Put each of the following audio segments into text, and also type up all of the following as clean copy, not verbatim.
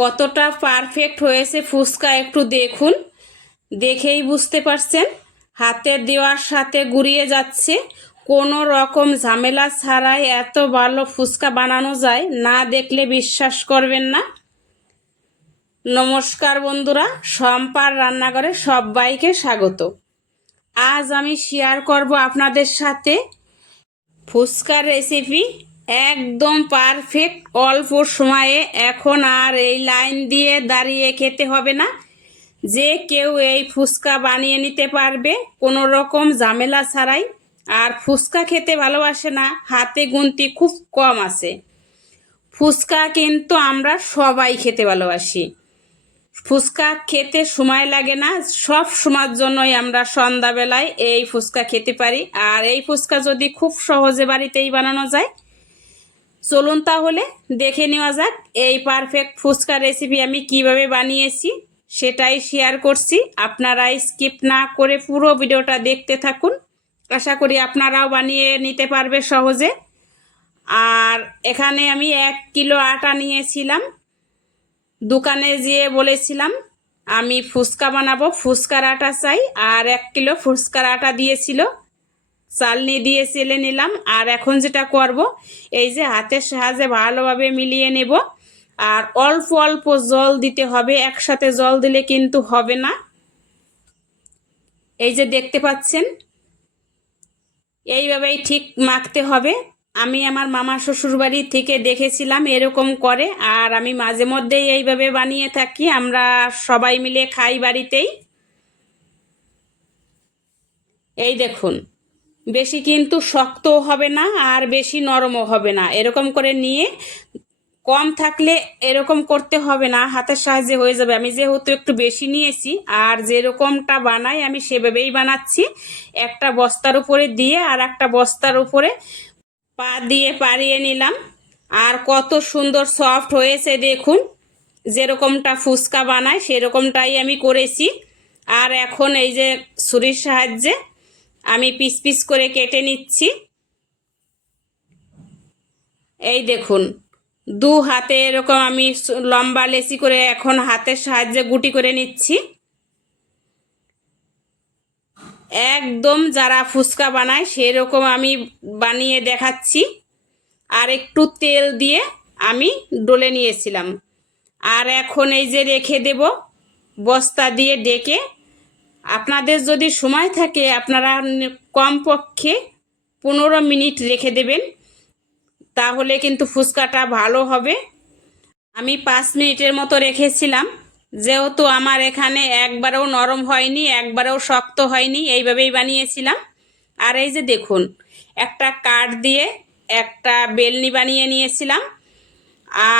কতটা পারফেক্ট হয়েছে ফুচকা একটু দেখুন, দেখেই বুঝতে পারছেন। হাতে দেওয়ার সাথে গুড়িয়ে যাচ্ছে, কোনো রকম ঝামেলা ছাড়াই এত ভালো ফুচকা বানানো যায়, না দেখলে বিশ্বাস করবেন না। নমস্কার বন্ধুরা, সম্পার রান্নাঘরে সবাইকে স্বাগত। আজ আমি শেয়ার করব আপনাদের সাথে ফুচকার রেসিপি, একদম পারফেক্ট। অল্প সময়ে এখন আর এই লাইন দিয়ে দাঁড়িয়ে খেতে হবে না, যে কেউ এই ফুচকা বানিয়ে নিতে পারবে কোনো রকম ঝামেলা ছাড়াই। আর ফুচকা খেতে ভালোবাসে না হাতে গুনতি খুব কম আছে। ফুচকা কিন্তু আমরা সবাই খেতে ভালোবাসি। ফুচকা খেতে সময় লাগে না, সব সময়ের জন্যই আমরা সন্ধ্যাবেলায় এই ফুচকা খেতে পারি। আর এই ফুচকা যদি খুব সহজে বাড়িতেই বানানো যায়, চলুন তাহলে দেখে নেওয়া যাক এই পারফেক্ট ফুচকা রেসিপি আমি কিভাবে বানিয়েছি, সেটাই শেয়ার করছি। আপনারা স্কিপ না করে পুরো ভিডিওটা দেখতে থাকুন, আশা করি আপনারাও বানিয়ে নিতে পারবে সহজে। আর এখানে আমি 1 কিলো আটা নিয়েছিলাম, দোকানে যেয়ে বলেছিলাম আমি ফুচকা বানাবো, ফুচকার আটা চাই। আর 1 কিলো ফুচকার আটা দিয়েছিল, চালনি দিয়ে চেলে নিলাম। আর এখন যেটা করব, এই যে হাতের সাহায্যে ভালোভাবে মিলিয়ে নেব। আর অল্প অল্প জল দিতে হবে, একসাথে জল দিলে কিন্তু হবে না। এই যে দেখতে পাচ্ছেন, এইভাবেই ঠিক মাখতে হবে। আমি আমার মামা শ্বশুর বাড়ি থেকে দেখেছিলাম এরকম করে, আর আমি মাঝে মধ্যেই এইভাবে বানিয়ে থাকি, আমরা সবাই মিলে খাই বাড়িতেই। এই দেখুন, বেশি কিন্তু শক্তও হবে না আর বেশি নরমও হবে না, এরকম করে নিয়ে কম থাকলে এরকম করতে হবে না, হাতের সাহায্যে হয়ে যাবে। আমি যেহেতু একটু বেশি নিয়েছি আর যেরকমটা বানাই আমি সেভাবেই বানাচ্ছি। একটা বস্তার উপরে দিয়ে আর একটা বস্তার উপরে পা দিয়ে পাড়িয়ে নিলাম। আর কত সুন্দর সফট হয়েছে দেখুন, যেরকমটা ফুচকা বানায় সেরকমটাই আমি করেছি। আর এখন এই যে ছুরির সাহায্যে আমি পিস পিস করে কেটে নিচ্ছি। এই দেখুন, দু হাতে এরকম আমি লম্বা লেচি করে এখন হাতের সাহায্যে গুটি করে নিচ্ছি। একদম যারা ফুচকা বানায় সেরকম আমি বানিয়ে দেখাচ্ছি। আর একটু তেল দিয়ে আমি ডলে নিয়েছিলাম। আর এখন এই যে রেখে দেব বস্তা দিয়ে ডেকে। আপনাদের যদি সময় থাকে আপনারা কমপক্ষে 15 মিনিট রেখে দেবেন, তাহলে কিন্তু ফুচকাটা ভালো হবে। আমি 5 মিনিটের মতো রেখেছিলাম, যেহেতু আমার এখানে একবারেও নরম হয়নি একবারেও শক্ত হয়নি, এইভাবেই বানিয়েছিলাম। আর এই যে দেখুন, একটা কাঠ দিয়ে একটা বেলনি বানিয়ে নিয়েছিলাম।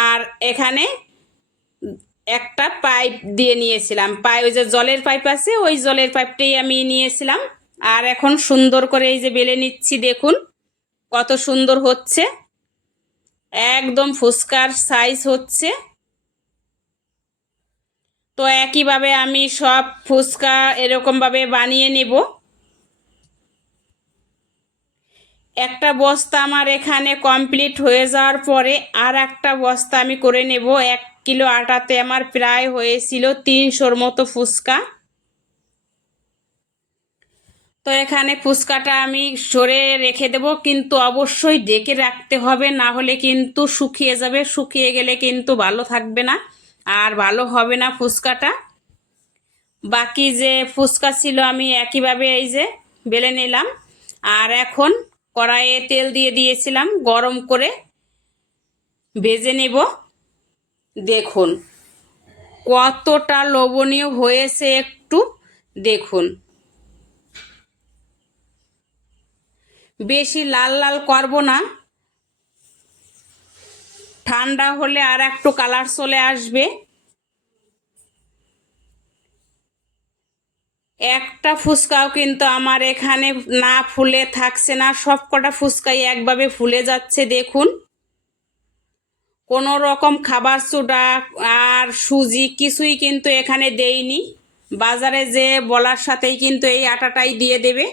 আর এখানে একটা পাইপ দিয়ে নিয়েছিলাম, ওই যে জলের পাইপ আছে ওই জলের পাইপটাই আমি নিয়েছিলাম। আর এখন সুন্দর করে এই যে বেলে নিচ্ছি, দেখুন কত সুন্দর হচ্ছে, একদম ফুচকার সাইজ হচ্ছে। তো একইভাবে আমি সব ফুচকা এরকমভাবে বানিয়ে নেব। একটা বস্তা আমার এখানে কমপ্লিট হয়ে যাওয়ার পরে আর একটা বস্তা আমি করে নেব। 1 কিলো আটাতে আমার প্রায় হয়েছিল 300-র মতো ফুচকা। তো এখানে ফুচকাটা আমি সরে রেখে দেব, কিন্তু অবশ্যই ঢেকে রাখতে হবে, না হলে কিন্তু শুকিয়ে যাবে, শুকিয়ে গেলে কিন্তু ভালো থাকবে না আর ভালো হবে না ফুচকাটা। বাকি যে ফুচকা ছিল আমি একইভাবে এই যে বেলে নিলাম। আর এখন কড়াইয়ে তেল দিয়ে দিয়েছিলাম, গরম করে ভেজে নেব। দেখুন কতটা লোভনীয় হয়েছে, একটু দেখুন। বেশি লাল লাল করব না, ঠান্ডা হলে আর একটু কালার চলে আসবে। একটা ফুচকাও কিন্তু আমার এখানে না ফুলে থাকছে না, সব কটা ফুচকাই একভাবে ফুলে যাচ্ছে দেখুন। কোনো রকম খাবার সোডা আর সুজি কিছুই কিন্তু এখানে দেইনি, বাজারে যে বলার সাথেই কিন্তু এই আটাটাই দিয়ে দেবে।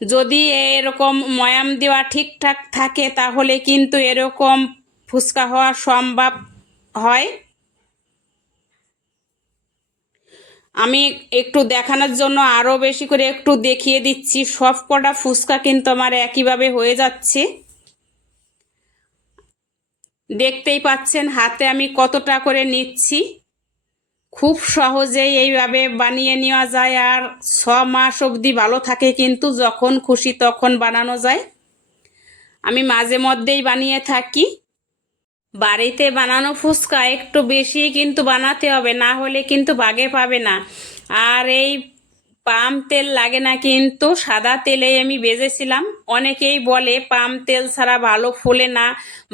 যদি এরকম ময়াম দেওয়া ঠিকঠাক থাকে তাহলে কিন্তু এরকম ফুচকা হওয়া সম্ভব হয়। আমি একটু দেখানোর জন্য আরও বেশি করে একটু দেখিয়ে দিচ্ছি। সব কটা ফুচকা কিন্তু আমার একইভাবে হয়ে যাচ্ছে। দেখতেই পাচ্ছেন হাতে আমি কতটা করে নিচ্ছি। খুব সহজেই এইভাবে বানিয়ে নেওয়া যায়, আর 6 মাস অবধি ভালো থাকে কিন্তু, যখন খুশি তখন বানানো যায়। আমি মাঝে মধ্যেই বানিয়ে থাকি। বাড়িতে বানানো ফুচকা একটু বেশি কিন্তু বানাতে হবে, না হলে কিন্তু বাগে পাবে না। আর এই পাম তেল লাগে না, কিন্তু সাদা তেলে আমি ভেজেছিলাম। অনেকেই বলে পাম তেল ছাড়া ভালো ফোলে না,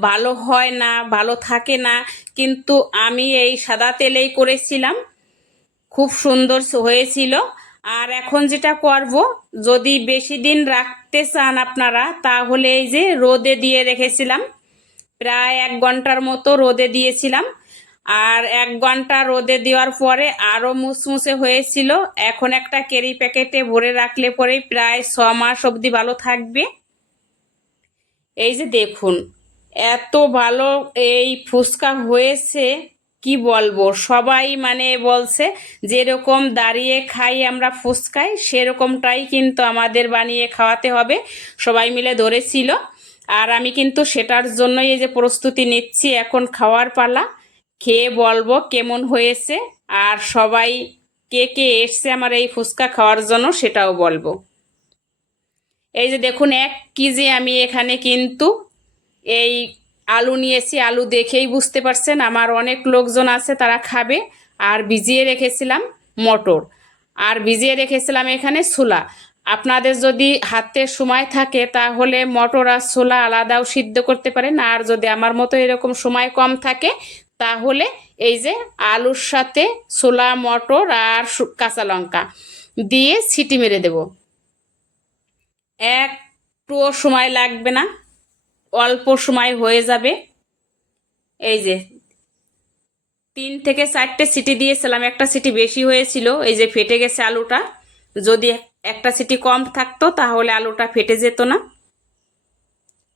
ভালো হয় না, ভালো থাকে না, কিন্তু আমি এই সাদা তেলেই করেছিলাম, খুব সুন্দর হয়েছিল। আর এখন যেটা করব, যদি বেশি দিন রাখতে চান আপনারা, তাহলে এই যে রোদে দিয়ে রেখেছিলাম, প্রায় 1 ঘন্টার মতো রোদে দিয়েছিলাম। আর 1 ঘন্টা রোদে দেওয়ার পরে আরও মুসমুসে হয়েছিল। এখন একটা ক্যারি প্যাকেটে ভরে রাখলে পরেই প্রায় 6 মাস অবধি ভালো থাকবে। এই যে দেখুন, এত ভালো এই ফুচকা হয়েছে, কি বলবো। সবাই মানে বলছে যেরকম দাঁড়িয়ে খাই আমরা ফুচকাই, সেরকমটাই কিন্তু আমাদের বানিয়ে খাওয়াতে হবে। সবাই মিলে ধরেছিল, আর আমি কিন্তু সেটার জন্যই এই যে প্রস্তুতি নিচ্ছি। এখন খাওয়ার পালা, খেয়ে বলবো কেমন হয়েছে, আর সবাই কে কে এসছে আমার এই ফুচকা খাওয়ার জন্য সেটাও বলবো। এই যে দেখুন, 1 কেজি আমি এখানে কিন্তু এই আলু নিয়েছি। আলু দেখেই বুঝতে পারছেন আমার অনেক লোকজন আছে, তারা খাবে। আর ভিজিয়ে রেখেছিলাম মটর, আর ভিজিয়ে রেখেছিলাম এখানে ছোলা। আপনাদের যদি হাতে সময় থাকে তাহলে মটর আর ছোলা আলাদাও সিদ্ধ করতে পারেন, আর যদি আমার মতো এরকম সময় কম থাকে তাহলে এই যে আলুর সাথে ছোলা, মটর আর কাঁচা লঙ্কা দিয়ে সিটি মেরে দেব। একটুও সময় লাগবে না, অল্প সময় হয়ে যাবে। এই যে 3 থেকে 4টে সিটি দিয়েছিলাম, একটা সিটি বেশি হয়েছিল, এই যে ফেটে গেছে আলুটা। যদি একটা সিটি কম থাকতো তাহলে আলুটা ফেটে যেত না।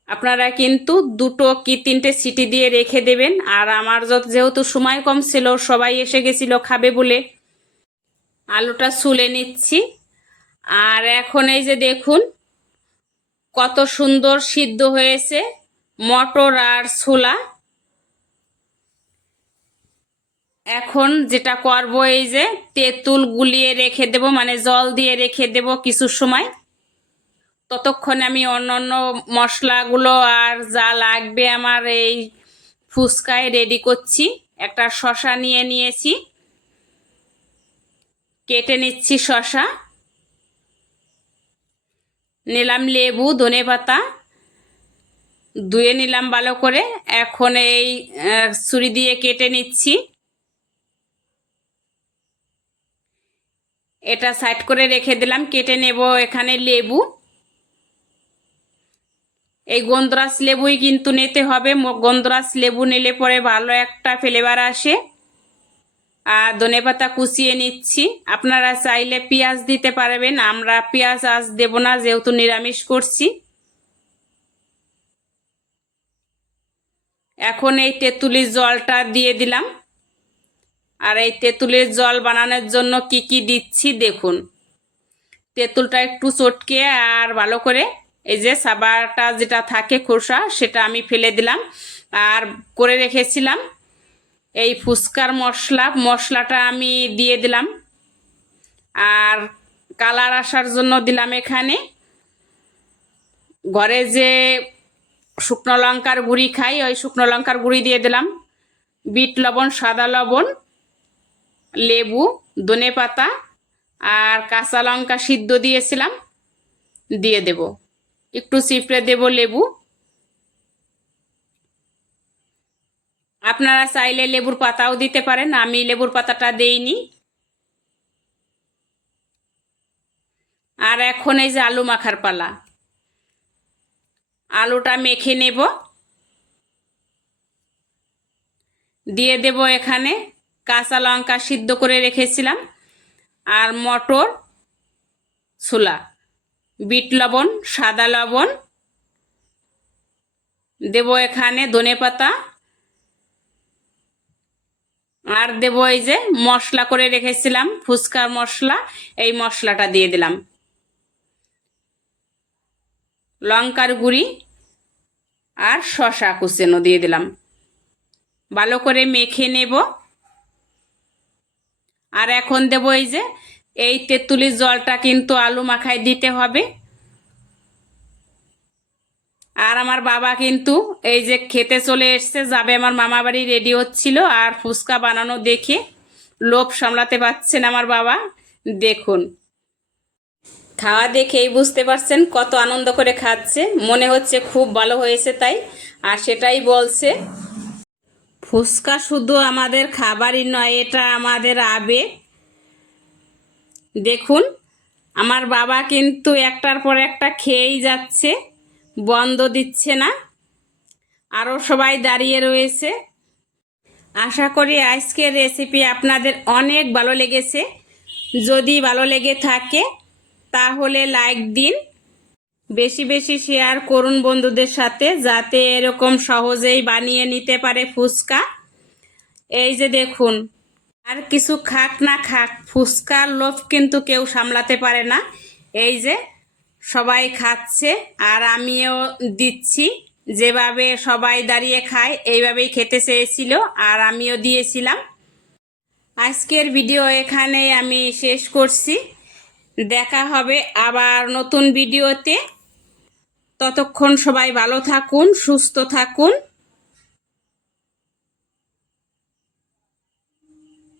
আপনারা কিন্তু 2টো কি 3টে সিটি দিয়ে রেখে দেবেন। আর আমার যেহেতু সময় কম ছিল, সবাই এসে গেছিল খাবে বলে, আলুটা ছুলে নিচ্ছি। আর এখন এই যে দেখুন কত সুন্দর সিদ্ধ হয়েছে মটর আর ছোলা। এখন যেটা করব, এই যে তেঁতুল গুলিয়ে রেখে দেব, মানে জল দিয়ে রেখে দেব কিছু সময়। ততক্ষণে আমি অন্যান্য মশলাগুলো আর যা লাগবে আমার এই ফুচকায় রেডি করছি। একটা শসা নিয়ে নিয়েছি, কেটে নিচ্ছি শসা। নিলাম লেবু, ধনেপাতা ধুয়ে নিলাম ভালো করে। এখন এই ছুরি দিয়ে কেটে নিচ্ছি। এটা সাইড করে রেখে দিলাম। কেটে নেব এখানে লেবু। এই গন্ধরাজ লেবুই কিন্তু নিতে হবে, গন্ধরাজ লেবু নিলে পরে ভালো একটা ফ্লেভার আসে। আর ধনেপাতা কুচিয়ে নিচ্ছি। আপনারা চাইলে পেঁয়াজ দিতে পারবেন, আমরা পেঁয়াজ আজ দেব না যেহেতু নিরামিষ করছি। এখন এই তেঁতুলের জলটা দিয়ে দিলাম। আর এই তেঁতুলের জল বানানোর জন্য কি কি দিচ্ছি দেখুন। তেঁতুলটা একটু চটকে আর ভালো করে এই যে সাবাটা যেটা থাকে খোসা, সেটা আমি ফেলে দিলাম। আর করে রেখেছিলাম এই ফুচকার মশলাটা আমি দিয়ে দিলাম। আর কালার আসার জন্য দিলাম এখানে ঘরে যে শুকনো লঙ্কার গুঁড়ি খাই, ওই শুকনো লঙ্কার গুঁড়ি দিয়ে দিলাম। বিট লবণ, সাদা লবণ, লেবু, ধনেপাতা আর কাঁচা লঙ্কা সিদ্ধ দিয়েছিলাম, দিয়ে দেব। একটু চিপড়ে দেব লেবু। আপনারা চাইলে লেবুর পাতাও দিতে পারেন, আমি লেবুর পাতাটা দেইনি। আর এখন এই যে আলু মাখার পালা, আলুটা মেখে নেব। দিয়ে দেব এখানে কাঁচা লঙ্কা সিদ্ধ করে রেখেছিলাম, আর মটর, ছোলা, বিট লবণ, সাদা লবণ দেব। এখানে ধনেপাতা আর দেব এই যে মশলা করে রেখেছিলাম ফুচকার মশলা, এই মশলাটা দিয়ে দিলাম। লঙ্কার গুঁড়ি আর শসা কুচানো দিয়ে দিলাম। ভালো করে মেখে নেব। আর এখন দেব এই যে এই তেঁতুলির জলটা কিন্তু আলু মাখায় দিতে হবে। আর আমার বাবা কিন্তু এই যে খেতে চলে এসছে, যাবে আমার মামা বাড়ি, রেডি হচ্ছিল। আর ফুচকা বানানো দেখে লোভ সামলাতে পারছেন আমার বাবা। দেখুন, খাওয়া দেখেই বুঝতে পারছেন কত আনন্দ করে খাচ্ছে, মনে হচ্ছে খুব ভালো হয়েছে তাই। আর সেটাই বলছে। ফুচকা শুধু আমাদের খাবারই নয়, এটা আমাদের আবেগ। দেখুন, আমার বাবা কিন্তু একটার পর একটা খেয়েই যাচ্ছে, বন্ধ দিচ্ছে না। আরও সবাই দাঁড়িয়ে রয়েছে। আশা করি আজকের রেসিপি আপনাদের অনেক ভালো লেগেছে। যদি ভালো লেগে থাকে তাহলে লাইক দিন, বেশি বেশি শেয়ার করুন বন্ধুদের সাথে, যাতে এরকম সহজেই বানিয়ে নিতে পারে ফুচকা। এই যে দেখুন, আর কিছু খাক না খাক, ফুচকার লোভ কিন্তু কেউ সামলাতে পারে না। এই যে সবাই খাচ্ছে আর আমিও দিচ্ছি। যেভাবে সবাই দাঁড়িয়ে খায় এইভাবেই খেতে চেয়েছিল, আর আমিও দিয়েছিলাম। আজকের ভিডিও এখানেই আমি শেষ করছি। দেখা হবে আবার নতুন ভিডিওতে। ততক্ষণ সবাই ভালো থাকুন, সুস্থ থাকুন।